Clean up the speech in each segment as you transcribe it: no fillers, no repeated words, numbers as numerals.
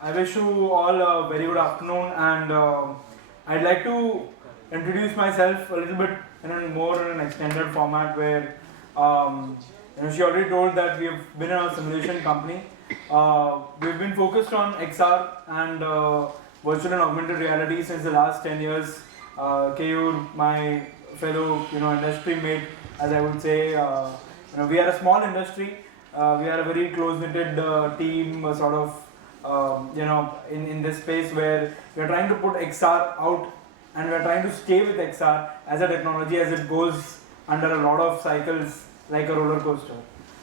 I wish you all a very good afternoon, and I'd like to introduce myself a little bit in a more in an extended format where she already told that we've been in a simulation company. We've been focused on XR and virtual and augmented reality since the last 10 years. Keyur, my fellow industry mate, as I would say, we are a small industry. We are a very close-knitted team, sort of in this space where we are trying to put XR out, and we are trying to stay with XR as a technology as it goes under a lot of cycles like a roller coaster.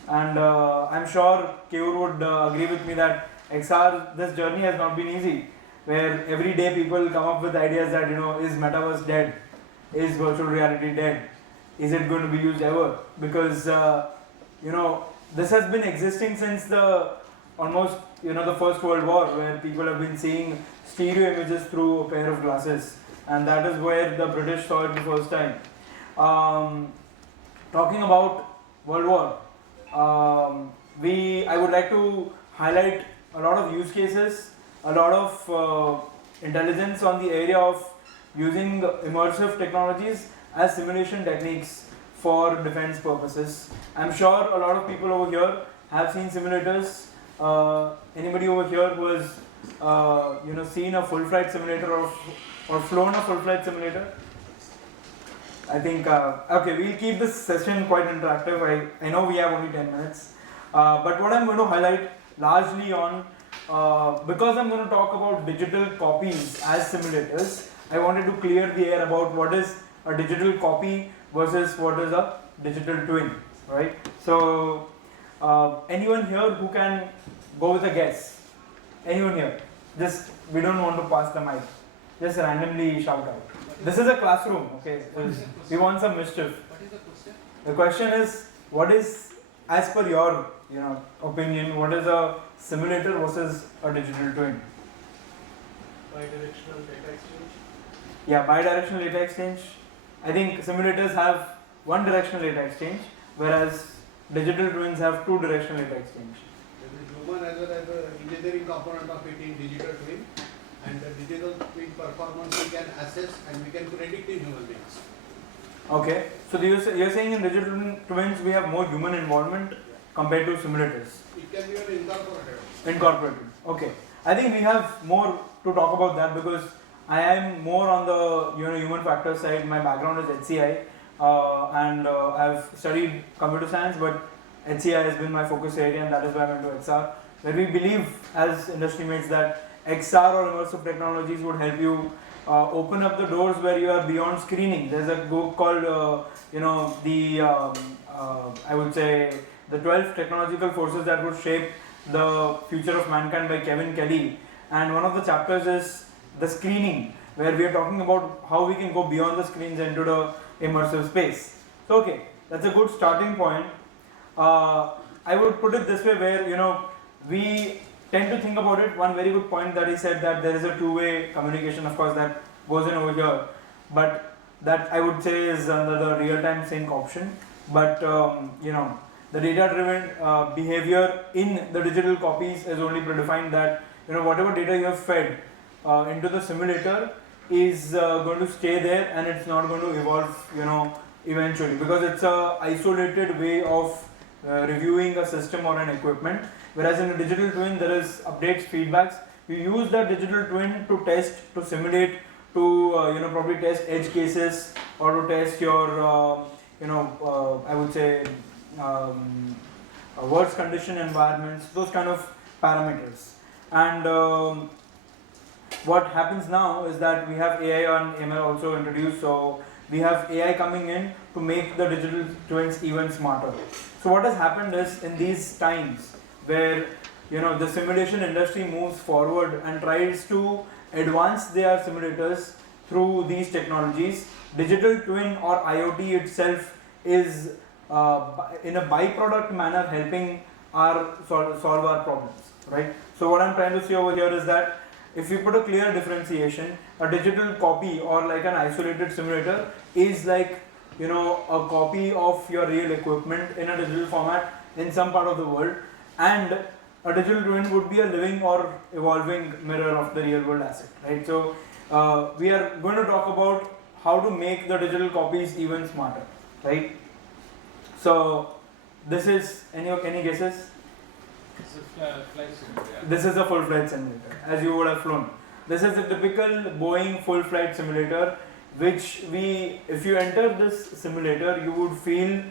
And I'm sure Keyur would agree with me that XR, this journey has not been easy, where every day people come up with ideas that is metaverse dead, is virtual reality dead, is it going to be used ever? Because this has been existing since the almost the First World War, where people have been seeing stereo images through a pair of glasses, and that is where the British saw it the first time. Talking about World War, I would like to highlight a lot of use cases, a lot of intelligence on the area of using immersive technologies as simulation techniques for defense purposes. I'm sure a lot of people over here have seen simulators. Anybody over here who has seen a full flight simulator or flown a full flight simulator? I think okay, we'll keep this session quite interactive. I know we have only 10 minutes, but what I'm going to highlight largely on, because I'm going to talk about digital copies as simulators, I wanted to clear the air about what is a digital copy versus what is a digital twin, right? So anyone here who can go with a guess? Anyone here? Just, we don't want to pass the mic. Just randomly shout out. This is a classroom, okay? We want some mischief. What is the question? The question is, what is, as per your opinion, what is a simulator versus a digital twin? Bidirectional data exchange. Yeah, bidirectional data exchange. I think simulators have one directional data exchange, whereas digital twins have two directional data exchange. There is human as well as the engineering component of it in digital twin, and the digital twin performance we can assess and we can predict in human beings. Okay, so you're saying in digital twins we have more human involvement compared to simulators? It can be incorporated. Incorporated, okay. I think we have more to talk about that because I am more on the human factor side. My background is HCI, and I've studied computer science, but HCI has been my focus area, and that is why I went to XR, where we believe as industry mates that XR or immersive technologies would help you open up the doors where you are beyond screening. There's a book called I would say the 12 technological forces that would shape the future of mankind by Kevin Kelly, and one of the chapters is the screening, where we are talking about how we can go beyond the screens into the immersive space. So okay, that's a good starting point. I would put it this way, where we tend to think about it. One very good point that he said, that there is a two-way communication, of course, that goes in over here, but that I would say is under the real-time sync option. But the data-driven behavior in the digital copies is only predefined, that whatever data you have fed into the simulator is going to stay there, and it's not going to evolve eventually, because it's a isolated way of reviewing a system or an equipment. Whereas in a digital twin there is updates, feedbacks. You use that digital twin to test, to simulate, to probably test edge cases, or to test your I would say worst condition environments, those kind of parameters. And what happens now is that we have AI and ML also introduced, so we have AI coming in to make the digital twins even smarter. So what has happened is, in these times where the simulation industry moves forward and tries to advance their simulators through these technologies, digital twin or IoT itself is in a byproduct manner helping our solve our problems, right? So what I'm trying to say over here is that if we put a clear differentiation, a digital copy or like an isolated simulator is like a copy of your real equipment in a digital format in some part of the world, and a digital twin would be a living or evolving mirror of the real world asset, right? So we are going to talk about how to make the digital copies even smarter, right? So this is any guesses? It's a flight simulator. This is a full flight simulator, as you would have flown. This is a typical Boeing full flight simulator, which if you enter this simulator, you would feel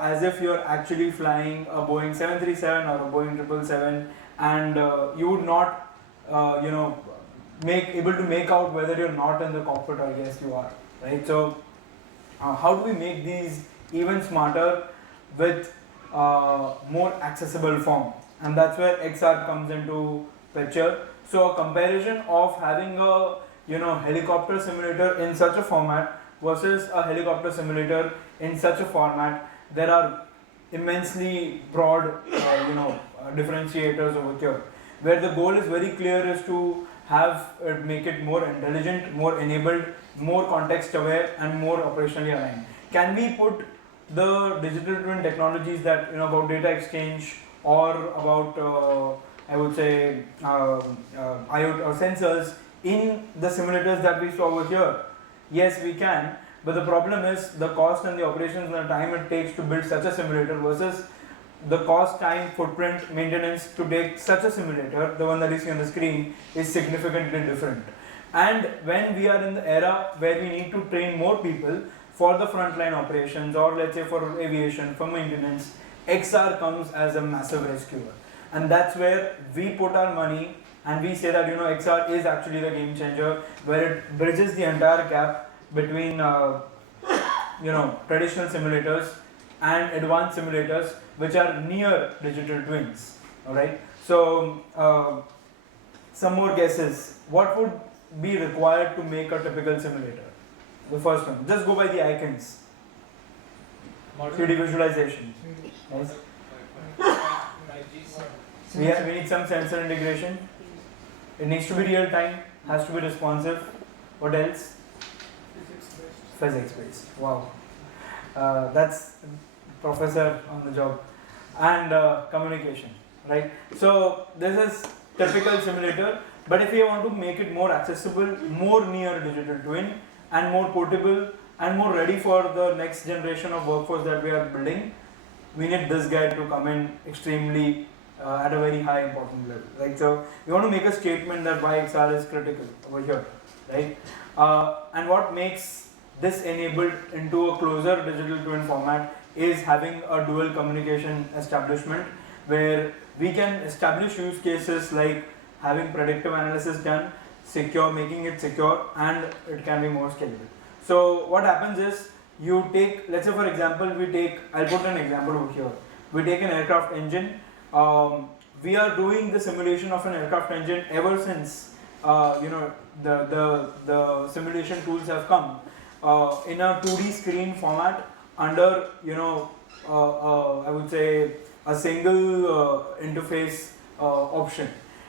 as if you're actually flying a Boeing 737 or a Boeing 777, and you would not, able to make out whether you're not in the cockpit or yes you are, right? So how do we make these even smarter with more accessible form? And that's where XR comes into picture. So a comparison of having a helicopter simulator in such a format versus a helicopter simulator in such a format, there are immensely broad differentiators over here, where the goal is very clear, is to make it more intelligent, more enabled, more context aware, and more operationally aligned. Can we put the digital twin technologies that about data exchange or about I would say IoT or sensors in the simulators that we saw over here? Yes, we can, but the problem is the cost and the operations and the time it takes to build such a simulator versus the cost, time, footprint, maintenance to take such a simulator, the one that you see on the screen, is significantly different. And when we are in the era where we need to train more people for the frontline operations, or let's say for aviation, for maintenance, XR comes as a massive rescuer. And that's where we put our money, and we say that XR is actually the game changer, where it bridges the entire gap between traditional simulators and advanced simulators, which are near digital twins. All right. So some more guesses. What would be required to make a typical simulator? The first one. Just go by the icons. 3D visualization. Nice. We need some sensor integration. It needs to be real time, has to be responsive. What else? Physics based. Wow. That's professor on the job. And communication, right? So this is typical simulator, but if you want to make it more accessible, more near digital twin, and more portable, and more ready for the next generation of workforce that we are building, we need this guy to come in extremely at a very high important level, right? So we want to make a statement that why XR is critical over here, right? And what makes this enabled into a closer digital twin format is having a dual communication establishment, where we can establish use cases like having predictive analysis done, making it secure, and it can be more scalable. So what happens is, you take, let's say for example, I'll put an example over here. We take an aircraft engine. We are doing the simulation of an aircraft engine ever since the simulation tools have come in a 2D screen format under I would say a single interface option.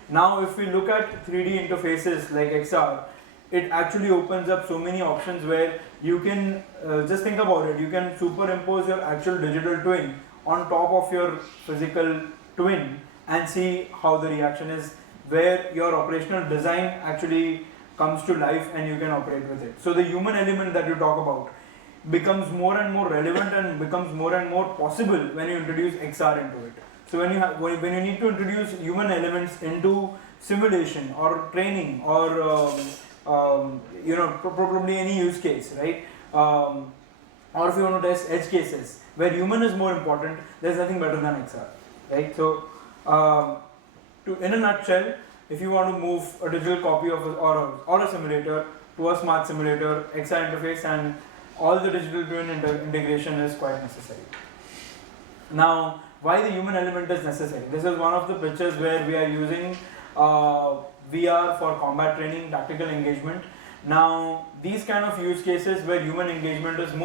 Now if we look at 3D interfaces like XR, it actually opens up so many options where you can just think about it, you can superimpose your actual digital twin on top of your physical twin and see how the reaction is, where your operational design actually comes to life and you can operate with it. So the human element that you talk about becomes more and more relevant and becomes more and more possible when you introduce XR into it. So when you need to introduce human elements into simulation or training or probably any use case, right? Or if you want to test edge cases where human is more important, there's nothing better than XR, right? So in a nutshell, if you want to move a digital copy of or a simulator to a smart simulator, XR interface and all the digital twin integration is quite necessary. Now, why the human element is necessary? This is one of the pictures where we are using VR for combat training, tactical engagement. Now, these kind of use cases where human engagement is more